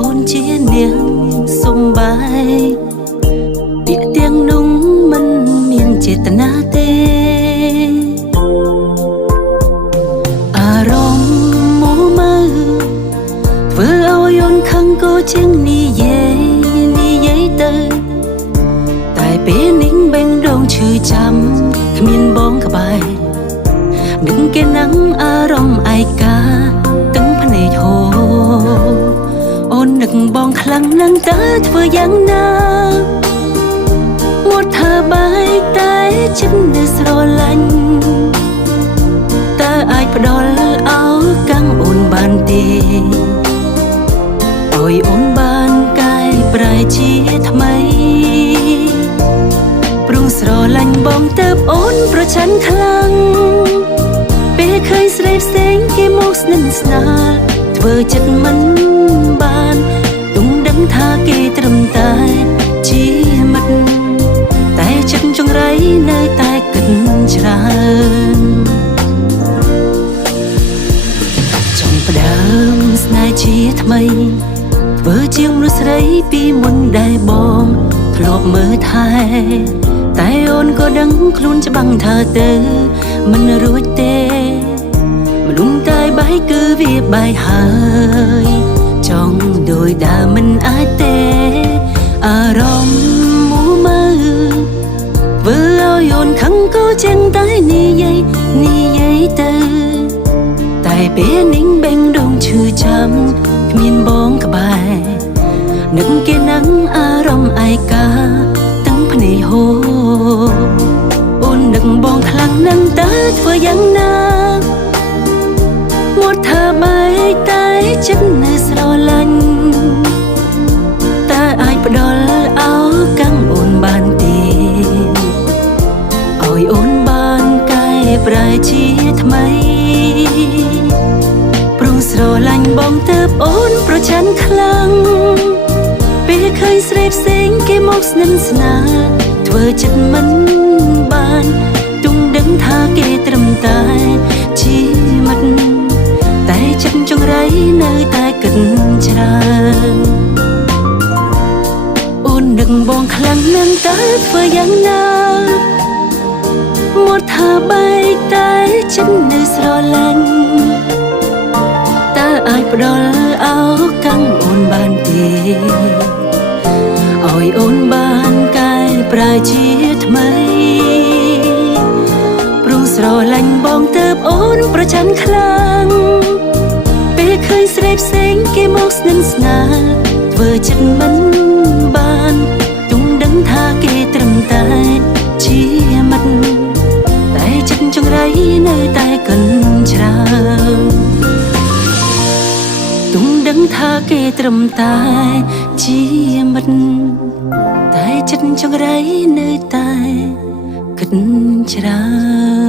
អូនជានាងសំបាយពាក្យទាំងនោះមិនមានចេតនាទេអារម្មណ៍មួម៉ៅធ្វើឲ្យអូនខឹងក៏ជាងនិយាយទៅតែពេលនេះបេងដូងឈឺចាំគ្មានបងក្បែរនឹងគេនឹងអារម្មណ៍ឯកាទាំងភ្នែកហូរអូននឹកបងខ្លាំងណាស់តើធ្វើយ៉ាងណាមកថាបាយតែចិត្តនៅស្រឡាញ់តើអាចផ្ដល់ឱកាសអូនបានទេអើយអូនបានកែប្រែជាថ្មីព្រោះស្រឡាញ់បងទៅអូនប្រឆាំងខ្លាំងពេលឃើញស្រីផ្សេងគេមកស្និទ្ធស្នាលធ្វើចិត្តមិនបានទុំដឹងថាគេត្រឹមតែជាមិត្តតែចិត្តចង្រៃនៅតែគិតច្រើនចង់ផ្ដើមស្នេហ៍ជាថ្មីធ្វើជាងមនុស្សស្រីពីមុនដែលបងធ្លាប់មើលថែតែអូនក៏ដឹងខ្លួនច្បាំងថាទៅមិនរួចទេមនុស្សតែបាយគឺវាបាយហើយចង់ដោយដើមមិនអាចទេអារម្មណ៍មួម៉ៅធ្វើឲ្យអូនខឹងក៏ចេញតែនិយាយទៅតែពេលនេះបេងដូងឈឺចាំគ្មានបងក្បែរនឹងគេនឹងអារម្មណ៍ឯកាទាំងភ្នែកហូរអូននឹកបងខ្លាំងណាស់តើធ្វើយ៉ាងណាមកថាបាយតែចិត្តនៅស្រឡាញ់តើអាចផ្ដល់ឱកាសអូនបានទេឲ្យអូនបានកែប្រែជាថ្មីព្រោះស្រឡាញ់បងទៅអូនប្រឆាំងខ្លាំងពេលឃើញស្រីផ្សេងគេមកស្និទ្ធស្នាលធ្វើចិត្តមិនបានទុំដឹងថាគេត្រឹមតែជាមិត្តតែចិត្តចង្រៃនៅតែគិតច្រើនអូននឹកបងខ្លាំងណាស់តើធ្វើយ៉ាងណាមកថាបាយតែចិត្តនៅស្រឡាញ់តើអាចផ្ដល់ឱកាសអូនបានទេឲ្យអូនបានកែប្រែជាថ្មីព្រោះស្រឡាញ់បងទៅអូនប្រឆាំងខ្លាំងពេលឃើញស្រីផ្សេងគេមកស្និទ្ធស្នាលធ្វើចិត្តមិនបានទុំដឹងថាគេត្រឹមតែជាមិត្តតែចិត្តចង្រៃនៅតែកិនច្រើនទុំដឹងថាគេត្រឹមតែជាមិត្តតែចិត្តចង្រៃនៅតែគិតច្រើន